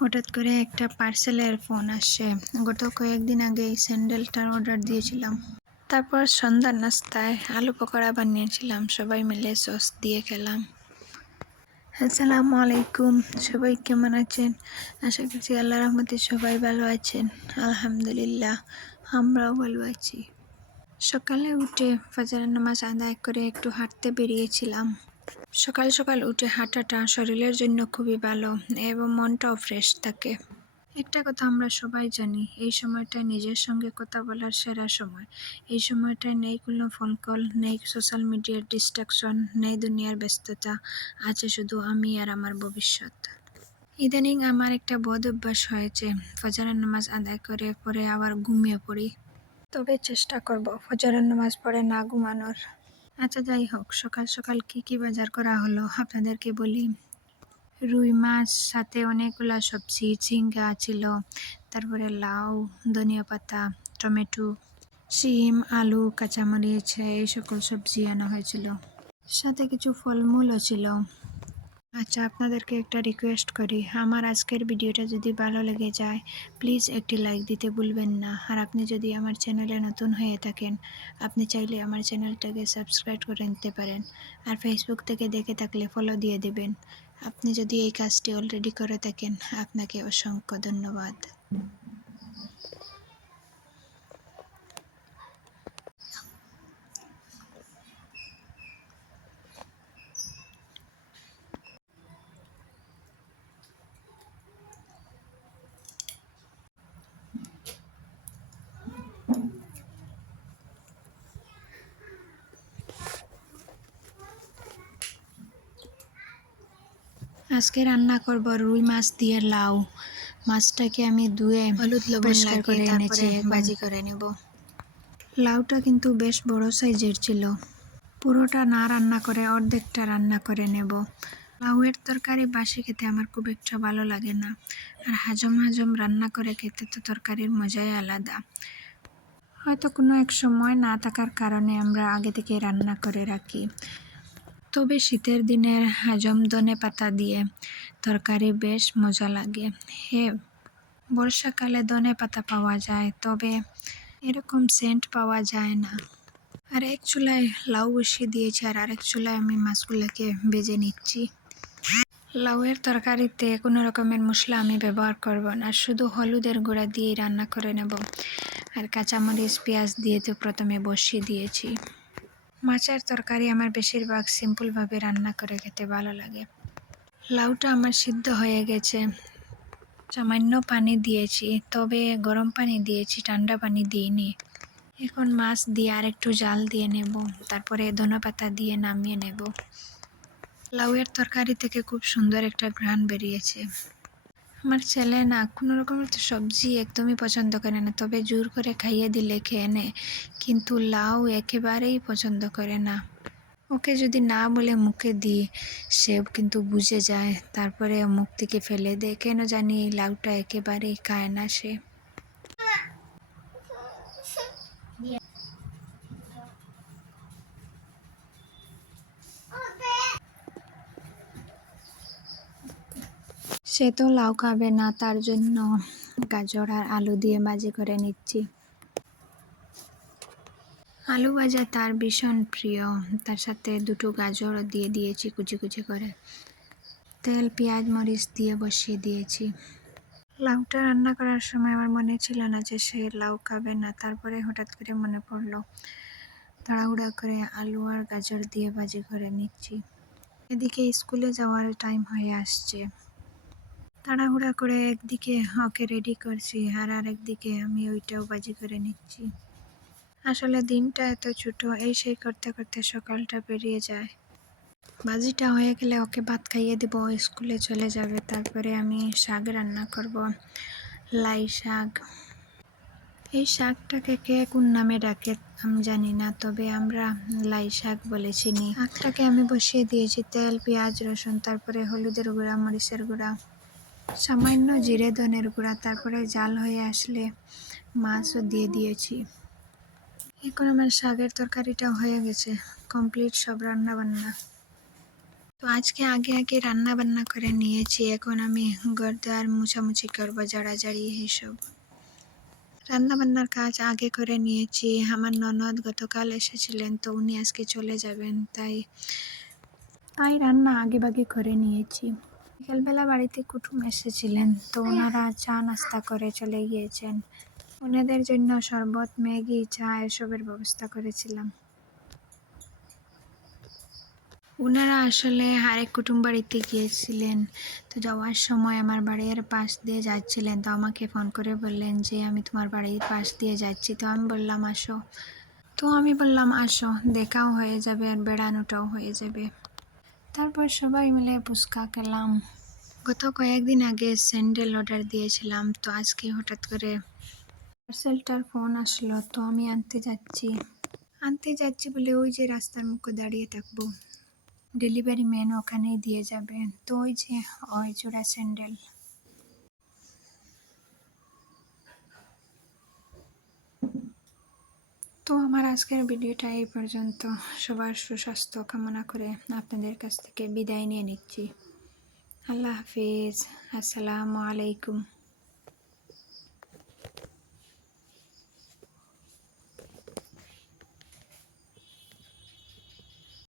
হঠাৎ করে একটা পার্সেলের ফোন আসে। গত কয়েকদিন আগে এই স্যান্ডেলটার অর্ডার দিয়েছিলাম। তারপর সন্ধ্যার নাস্তায় আলু পকোড়া বানিয়েছিলাম, সবাই মিলে সস দিয়ে খেলাম। আসসালামু আলাইকুম, সবাই কেমন আছেন? আশা করছি আল্লাহর রহমতে সবাই ভালো আছেন। আলহামদুলিল্লাহ, আমরাও ভালো আছি। সকালে উঠে ফজরের নামাজ আদায় করে একটু হাঁটতে বেরিয়েছিলাম। সকাল সকাল উঠে হাঁটাটা শরীরের জন্য খুবই ভালো এবং মনটাও ফ্রেশ থাকে। একটা কথা আমরা সবাই জানি, এই সময়টায় নিজের সঙ্গে কথা বলার সেরা সময়। এই সময়টায় নেই কোনো ফোন কল, নেই সোশ্যাল মিডিয়ার ডিস্ট্রাকশন, নেই দুনিয়ার ব্যস্ততা, আছে শুধু আমি আর আমার ভবিষ্যৎ। ইদানিং আমার একটা বদ অভ্যাস হয়েছে, ফজরের নামাজ আদায় করে পরে আবার ঘুমিয়ে পড়ি। তবে চেষ্টা করব ফজরের নামাজ পড়ে না ঘুমানোর। আচ্ছা, যাই হোক, সকাল সকাল কি বাজার করা হলো আপনাদেরকে বলি। রুই মাছ, সাথে অনেকগুলা সবজি, ঝিঙ্গা ছিল, তারপরে লাউ, ধনিয়া পাতা, টমেটো, শিম, আলু, কাঁচামরিচ, এই সকল সবজি আনা হয়েছিল। সাথে কিছু ফলমূলও ছিল। আচ্ছা, আপনাদেরকে একটা রিকোয়েস্ট করি, আমার আজকের ভিডিওটা যদি ভালো লেগে যায় প্লিজ একটি লাইক দিতে ভুলবেন না। আর আপনি যদি আমার চ্যানেলে নতুন হয়ে থাকেন, আপনি চাইলে আমার চ্যানেলটাকে সাবস্ক্রাইব করে নিতে পারেন। আর ফেসবুক থেকে দেখে থাকলে ফলো দিয়ে দেবেন। আপনি যদি এই কাজটি অলরেডি করে থাকেন, আপনাকে অসংখ্য ধন্যবাদ। আজকে রান্না করব রুই মাছ দিয়ে লাউ। মাছটাকে আমি ধুয়ে হলুদ লবণ লাগিয়ে তারপরে ভাজি করে নেব। লাউটা কিন্তু বেশ বড় সাইজের ছিল। পুরোটা না রান্না করে অর্ধেকটা রান্না করে নেব। লাউয়ের তরকারি বাসি খেতে আমার খুব একটা ভালো লাগে না, আর হাজম হাজম রান্না করে খেতে তো তরকারির মজাই আলাদা। হয়তো কোনো এক সময় না থাকার কারণে আমরা আগে থেকে রান্না করে রাখি। তবে শীতের দিনের হাজম ধনে পাতা দিয়ে তরকারি বেশ মজা লাগে। বর্ষাকালে ধনে পাতা পাওয়া যায়, তবে এরকম সেন্ট পাওয়া যায় না। আর এক চুলায় লাউ বসিয়ে দিয়েছি, আর আরেক চুলায় আমি মাছগুলোকে ভেজে নিচ্ছি। লাউয়ের তরকারিতে কোনো রকমের মশলা আমি ব্যবহার করব না, শুধু হলুদের গুঁড়া দিয়েই রান্না করে নেব। আর কাঁচামরিচ, পেঁয়াজ দিয়ে তো প্রথমে বসিয়ে দিয়েছি। মাছের তরকারি আমার বেশিরভাগ সিম্পলভাবে রান্না করে খেতে ভালো লাগে। লাউটা আমার সিদ্ধ হয়ে গেছে, সামান্য পানি দিয়েছি, তবে গরম পানি দিয়েছি, ঠান্ডা পানি দিইনি। এখন মাছ দিয়ে আর একটু জাল দিয়ে নেব, তারপরে ধনেপাতা দিয়ে নামিয়ে নেব। লাউয়ের তরকারি থেকে খুব সুন্দর একটা ঘ্রাণ বেরিয়েছে। আমার ছেলে না কোনো রকমের তো সবজি একদমই পছন্দ করে না, তবে জোর করে খাইয়ে দিলে খেয়ে নেয়, কিন্তু লাউ একেবারেই পছন্দ করে না। ওকে যদি না বলে মুখে দিই, সে কিন্তু বুঝে যায়, তারপরে মুখ থেকে ফেলে দেয়। কেন জানি এই লাউটা একেবারেই খায় না সে। সে তো লাউ খাবে না, তার জন্য গাজর আর আলু দিয়ে ভাজি করে নিচ্ছি। আলু ভাজা তার ভীষণ প্রিয়, তার সাথে দুটো গাজরও দিয়ে দিয়েছি কুচি কুচি করে। তেল, পেঁয়াজ, মরিচ দিয়ে বসিয়ে দিয়েছি। লাউটা রান্না করার সময় আমার মনে ছিল না যে সে লাউ খাবে না, তারপরে হঠাৎ করে মনে পড়লো। তাড়াহুড়া করে আলু আর গাজর দিয়ে ভাজি করে নিচ্ছি। এদিকে স্কুলে যাওয়ার টাইম হয়ে আসছে। তাড়াহুড়া করে একদিকে ওকে রেডি করছি, আর আরেকদিকে আমি ওইটাও ভাজি করে নিচ্ছি। আসলে দিনটা এত ছোট, এই সেই করতে করতে সকালটা পেরিয়ে যায়। ভাজিটা হয়ে গেলে ওকে ভাত খাইয়ে দেব, স্কুলে চলে যাবে। তারপরে আমি শাক রান্না করব, লাই শাক। এই শাকটাকে কে কোন নামে ডাকে আমি জানি না, তবে আমরা লাই শাক বলে চিনি। শাকটাকে আমি বসিয়ে দিয়েছি, তেল, পেঁয়াজ, রসুন, তারপরে হলুদের গুঁড়া, মরিচের গুঁড়া, সামান্য জিরে ধনের গুঁড়া। তারপরে জাল হয়ে আসলে মাছও দিয়ে দিয়েছি। এখন আমার শাকের তরকারিটা হয়ে গেছে, কমপ্লিট সব রান্না বান্না। তো আজকে আগে আগে রান্না বান্না করে নিয়েছি, এখন আমি ঘর দুয়ার মুছামুছি করবো, ঝাড়াঝাড়ি এইসব রান্না বান্নার কাজ আগে করে নিয়েছি। আমার ননদ গতকাল এসেছিলেন, তো উনি আজকে চলে যাবেন, তাই তাই রান্না আগেভাগে করে নিয়েছি। বিকেলবেলা বাড়িতে কুটুম এসেছিলেন, তো ওনারা চা নাস্তা করে চলে গিয়েছেন। ওনাদের জন্য শরবত, ম্যাগি, চা এসবের ব্যবস্থা করেছিলাম। ওনারা আসলে আরেক কুটুম বাড়িতে গিয়েছিলেন, তো যাওয়ার সময় আমার বাড়ির পাশ দিয়ে যাচ্ছিলেন, তো আমাকে ফোন করে বললেন যে আমি তোমার বাড়ির পাশ দিয়ে যাচ্ছি। আমি বললাম আসো, দেখাও হয়ে যাবে আর বেড়ানোটাও হয়ে যাবে। তারপর সবাই মিলে ফুচকা খেলাম। গত কয়েকদিন আগে স্যান্ডেল অর্ডার দিয়েছিলাম, তো আজকে হঠাৎ করে পার্সেলটার ফোন আসলো, তো আমি আনতে যাচ্ছি বলে ওই যে রাস্তার মুখে দাঁড়িয়ে থাকবো, ডেলিভারি ম্যান ওখানেই দিয়ে যাবে। তো ওই যে ওই জোড়া স্যান্ডেল। তো আমার আজকের ভিডিওটা এই পর্যন্ত। সবার সুস্বাস্থ্য কামনা করে আপনাদের কাছ থেকে বিদায় নিয়ে নিচ্ছি। আল্লাহ হাফিজ। আসসালামু আলাইকুম।